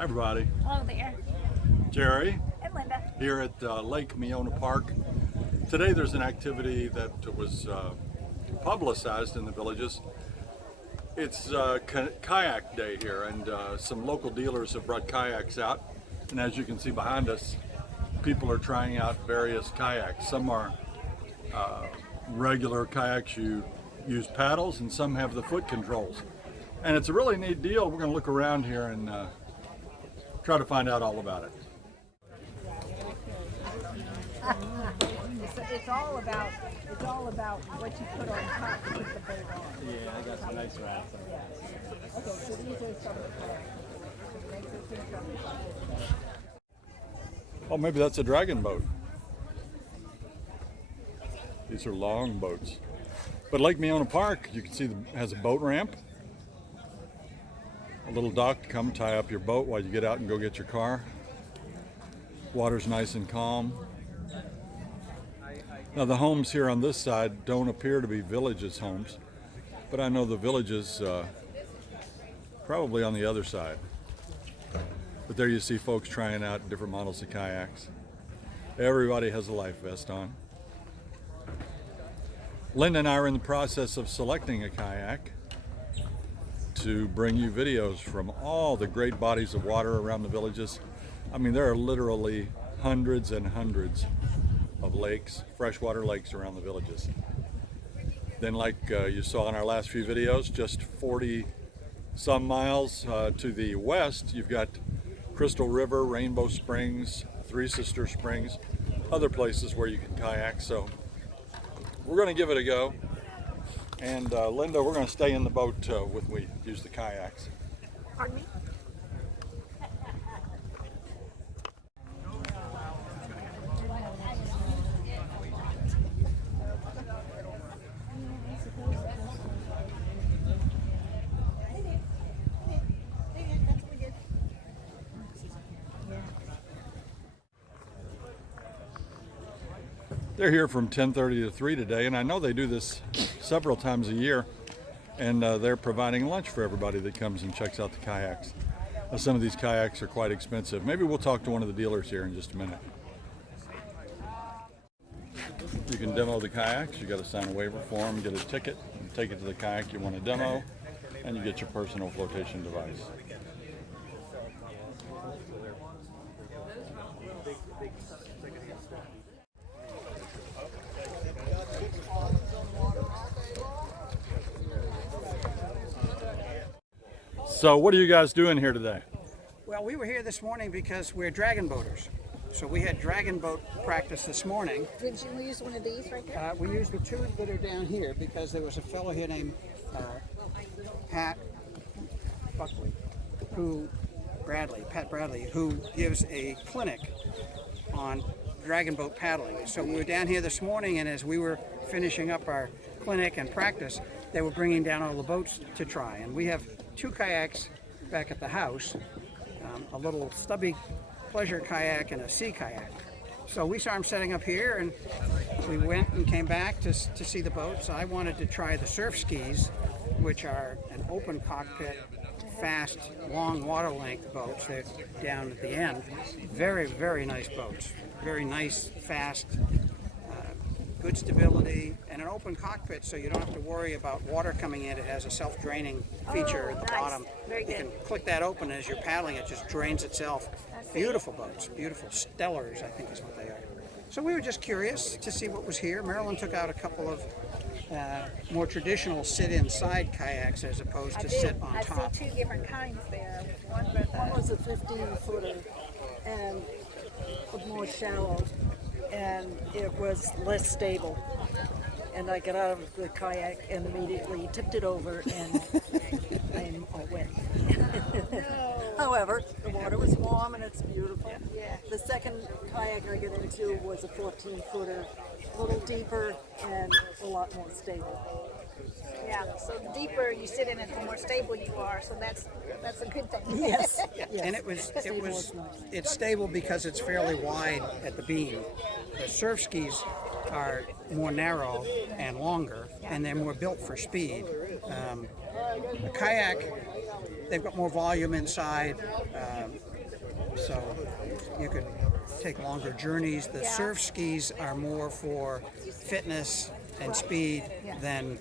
Hi everybody. Hello there. Jerry And Linda. here at Lake Miona Park. Today there's an activity that was publicized in the villages. It's kayak day here, and some local dealers have brought kayaks out. And as you can see behind us, people are trying out various kayaks. Some are regular kayaks, you use paddles, and some have the foot controls. And it's a really neat deal. We're going to look around here and try to find out all about it. It's all about what you put on top to keep the boat on. Yeah, I got some nice rats. Okay, so these are some of the Oh, maybe that's a dragon boat. These are long boats. But Lake Miona Park, you can see, has a boat ramp. A little dock to come tie up your boat while you get out and go get your car. Water's nice and calm. Now the homes here on this side don't appear to be villages homes, but I know the villages probably on the other side. But there you see folks trying out different models of kayaks. Everybody has a life vest on. Linda and I are in the process of selecting a kayak to bring you videos from all the great bodies of water around the villages. I mean, there are literally hundreds and hundreds of lakes, freshwater lakes around the villages. Then, like you saw in our last few videos, just 40 some miles to the west, you've got Crystal River, Rainbow Springs, Three Sister Springs, other places where you can kayak. So we're going to give it a go. And Linda, we're going to stay in the boat when we use the kayaks. Pardon me? They're here from 10:30 to 3 today, and I know they do this several times a year, and they're providing lunch for everybody that comes and checks out the kayaks. Some of these kayaks are quite expensive. Maybe we'll talk to one of the dealers here in just a minute. You can demo the kayaks. You got to sign a waiver form, get a ticket, and take it to the kayak you want to demo, and you get your personal flotation device. So what are you guys doing here today? Well, we were here this morning because we're dragon boaters. So we had dragon boat practice this morning. Did you use one of these right there? We used the two that are down here because there was a fellow here named Pat Bradley, who gives a clinic on dragon boat paddling. So we were down here this morning, and as we were finishing up our clinic and practice, they were bringing down all the boats to try. And we have two kayaks back at the house, a little stubby pleasure kayak and a sea kayak. So we saw them setting up here, and we went and came back to see the boats. I wanted to try the surf skis, which are an open cockpit, fast, long water length boats. They're down at the end. Very, very nice boats. Very nice, fast, good stability, and an open cockpit, so you don't have to worry about water coming in. It has a self-draining feature at the bottom. Very good. You can click that open as you're paddling. It just drains itself. Beautiful boats, beautiful stellars, I think is what they are. So we were just curious to see what was here. Marilyn took out a couple of more traditional sit-inside kayaks as opposed to sit on top. I see two different kinds there. One was a 15-footer and was more shallow, and it was less stable. And I got out of the kayak and immediately tipped it over, and I'm all wet. However, the water was warm and it's beautiful. Yeah. The second kayak I got into was a 14-footer, a little deeper and a lot more stable. Yeah, so the deeper you sit in it, the more stable you are. So that's a good thing. Yes. And it's stable because it's fairly wide at the beam. The surf skis are more narrow and longer, and they're more built for speed. The kayak, they've got more volume inside. so you could take longer journeys. The surf skis are more for fitness and speed than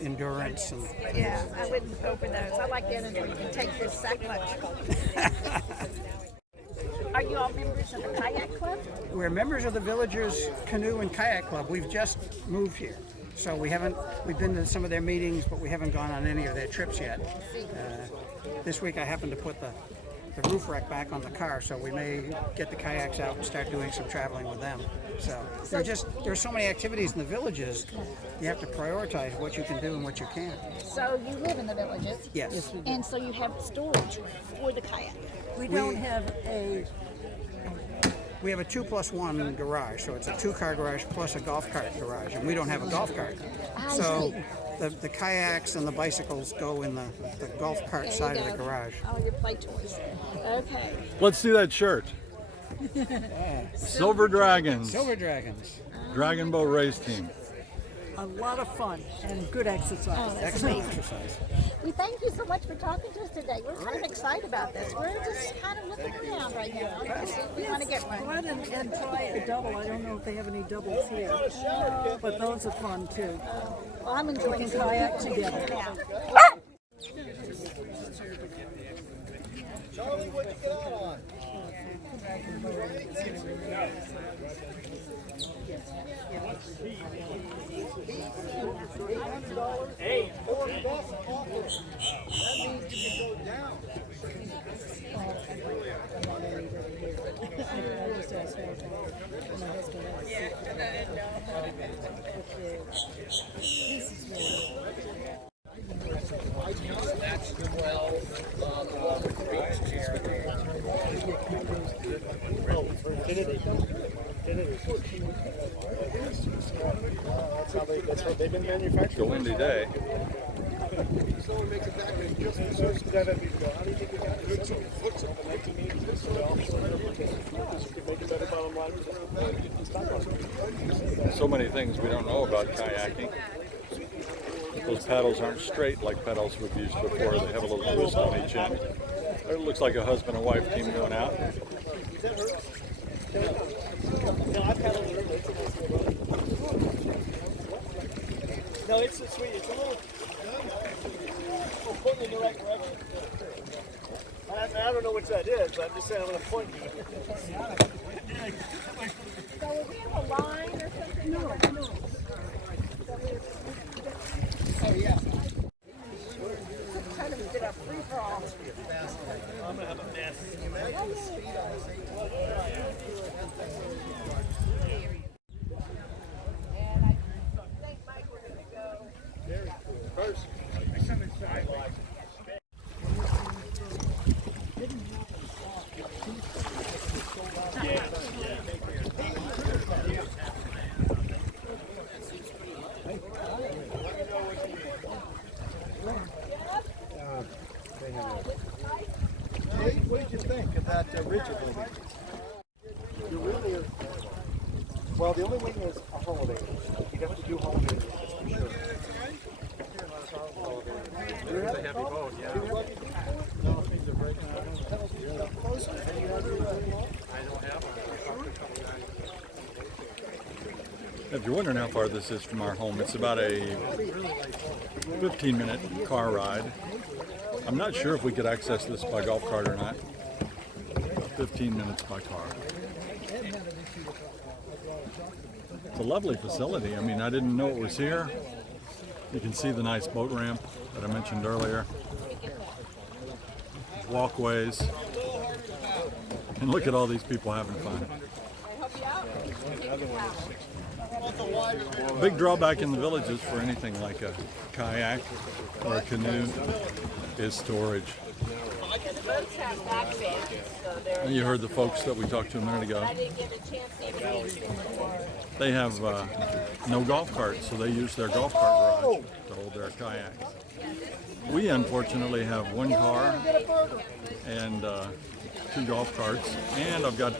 endurance. And Yeah, I wouldn't go for those. I like the others where you can take this sack lunch. Are you all members of the kayak club? we're members of the Villagers Canoe and Kayak Club. We've just moved here, so we've been to some of their meetings, but we haven't gone on any of their trips yet. This week I happened to put the roof rack back on the car, so we may get the kayaks out and start doing some traveling with them. So there's so many activities in the villages, you have to prioritize what you can do and what you can't. So you live in the villages? Yes. And so you have storage for the kayak? We don't have a, We have a 2+1 garage, so it's a 2-car garage plus a golf cart garage, and we don't have a golf cart. So the kayaks and the bicycles go in the golf cart side of the garage. All your play toys. Okay. Let's see that shirt. Silver Dragons, Silver Dragons. Dragon Boat Race Team. a lot of fun and good exercise. Oh, that's Excellent amazing. exercise. We thank you so much for talking to us today. We're kind of excited about this. We're just kind of looking around right now to see if we want to get one. Go ahead and try a double. I don't know if they have any doubles here, but those are fun too. Well, I'm enjoying We can kayak together. Yeah. Charlie, what'd you get out on? Hey, $4 off. That means you can go down. That's what they've been manufacturing. It's a windy day. Someone makes it back and just deserves to have it go. How do you think we got it? It's over 1980s. Make a better bottom line. So many things we don't know about kayaking. Those paddles aren't straight like paddles we've used before. They have a little twist on each end. It looks like a husband and wife team going out. No, it's sweet. It's a little. We're pointing in the right direction. I don't know which that is, but I'm just saying I'm going to point you. So will we have a line or something? No. Oh, yeah. Kind of did a free for all. I'm going to have a mess. And I think Mike, we're going to go. First. What did you think of that rigid wing? You really are. Well, the only wing is a holiday. You'd have to do holidays, that's for sure. It's a heavy boat, yeah. No, things are breaking out. I don't have one. If you're wondering how far this is from our home, it's about a 15-minute car ride. I'm not sure if we could access this by golf cart or not. 15 minutes by car. It's a lovely facility. I mean, I didn't know it was here. You can see the nice boat ramp that I mentioned earlier. Walkways. And look at all these people having fun. Big drawback in the villages for anything like a kayak or a canoe is storage. The boats have back beds, so they're. And you heard the folks that we talked to a minute ago. I didn't get a chance to even use them before. They have no golf carts, so they use their golf cart garage to hold their kayaks. We unfortunately have one car and 2 golf carts, and I've got a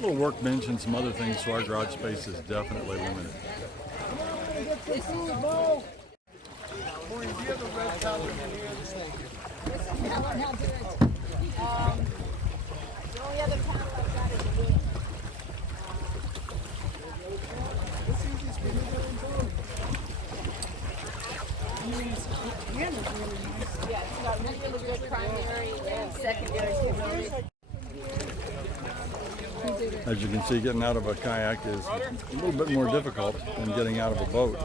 little workbench and some other things, so our garage space is definitely limited. Now do it. As you can see, getting out of a kayak is a little bit more difficult than getting out of a boat.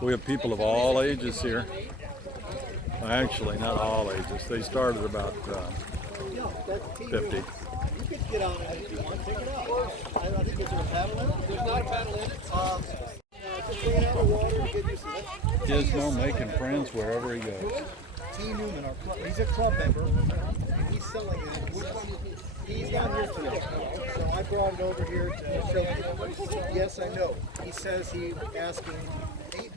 We have people of all ages here. Well, actually, not all ages. They started about 50. You could get on it if you want. Take it out. I think it's a paddle in it. There's not a paddle in it. Just take it out of the water and get used to it. Gizmo making friends wherever he goes. T. Newman, our club, he's a club member, and he's selling it. He's not here today, so I brought it over here to show you. Yes, I know. He says he's asking 800.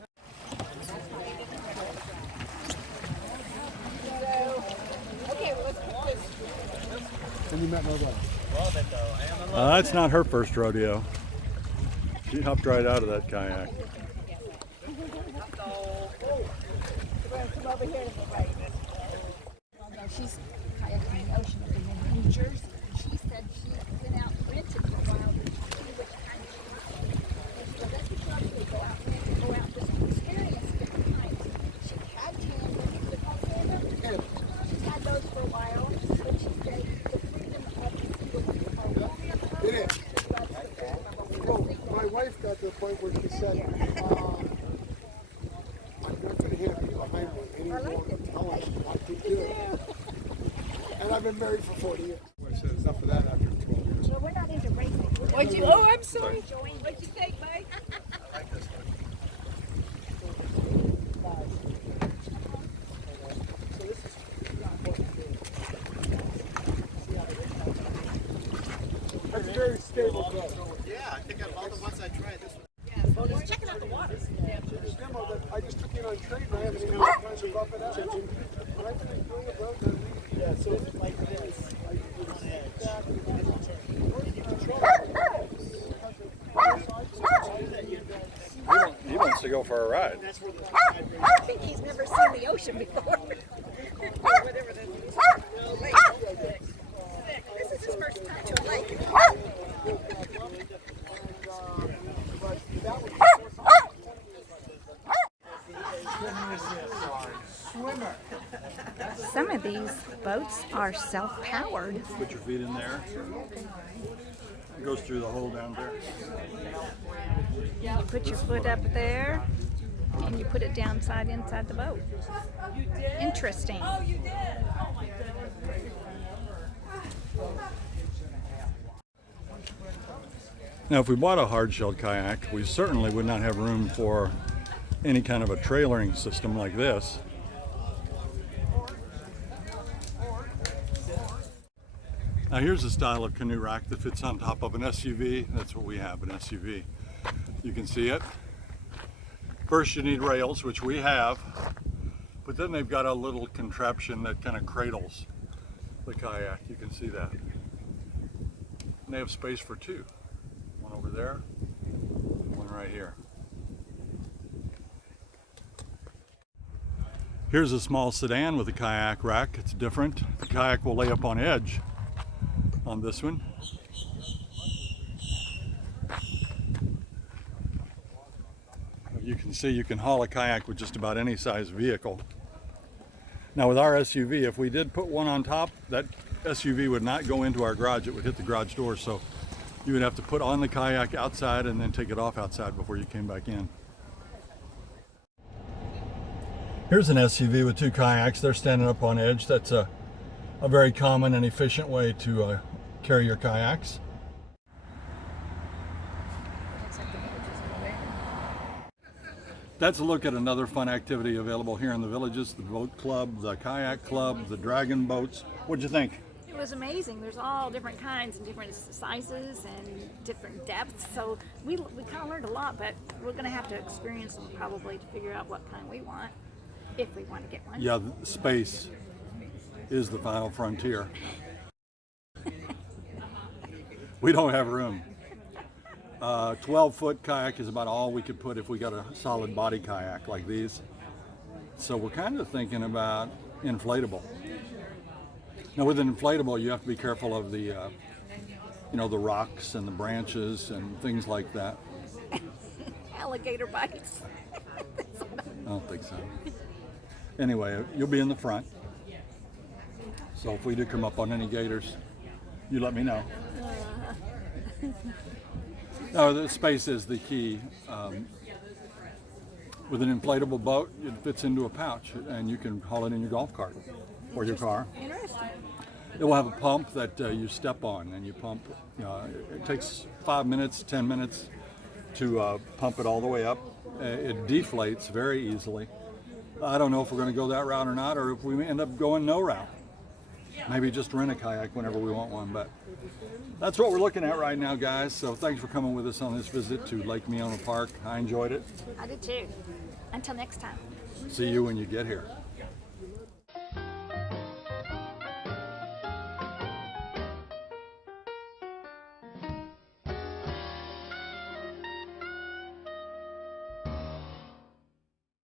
And you met my wife. That's not her first rodeo. She hopped right out of that kayak. Come over here to the right. She's kayaking the ocean in New Jersey. She said she went out and rented for a while to see which kind she liked. And she goes, that's what you ought to do. Go out and go out and just experience different kinds. She had tandem. She's had those for a while. But she said the freedom of It is. Well, my wife got to the point where she said, I'm not going to hit you behind me anymore until I want to do it. And I've been married for 40 years. My wife said enough of that after 12 years. Well, we're not into racing. What'd you? Oh, I'm sorry. What'd you think, Mike? I like this one. So this is that's a very stable boat. Yeah, I think out of all the ones I tried, this one. Well, just checking out the water. This demo that I just took in on trade, and I haven't even had time to rough it out. When I finish doing the boat, then yeah, so it's like this. He wants to go for a ride. I think he's never seen the ocean before. Whatever that is. This is his first time to a lake. Some of these boats are self-powered. Put your feet in there. It goes through the hole down there. You put your foot up there, and you put it inside the boat. Interesting. Now, if we bought a hard-shelled kayak, we certainly would not have room for any kind of a trailering system like this. Now here's a style of canoe rack that fits on top of an SUV. That's what we have, an SUV. You can see it. First you need rails, which we have, but then they've got a little contraption that kind of cradles the kayak. You can see that. And they have space for two. One over there, one right here. Here's a small sedan with a kayak rack. It's different. The kayak will lay up on edge on this one. You can see you can haul a kayak with just about any size vehicle. Now with our SUV, if we did put one on top, that SUV would not go into our garage. It would hit the garage door. So you would have to put on the kayak outside and then take it off outside before you came back in. Here's an SUV with two kayaks. They're standing up on edge. That's a very common and efficient way to carry your kayaks. That's a look at another fun activity available here in the villages, the boat club, the kayak club, the dragon boats. What'd you think? It was amazing. There's all different kinds and different sizes and different depths. So we kind of learned a lot, but we're going to have to experience them probably to figure out what kind we want, if we want to get one. Yeah, space is the final frontier. We don't have room. 12-foot kayak is about all we could put if we got a solid body kayak like these. So we're kind of thinking about inflatable. Now with an inflatable, you have to be careful of the, the rocks and the branches and things like that. Alligator bites. I don't think so. Anyway, you'll be in the front. So if we do come up on any gators, you let me know. No, the space is the key. With an inflatable boat, it fits into a pouch, and you can haul it in your golf cart or your car. Interesting. It will have a pump that you step on, and you pump. It takes 5 minutes, 10 minutes to pump it all the way up. It deflates very easily. I don't know if we're going to go that route or not, or if we end up going no route. Maybe just rent a kayak whenever we want one, but that's what we're looking at right now, guys. So thanks for coming with us on this visit to Lake Miona Park. I enjoyed it. I did too. Until next time. See you when you get here.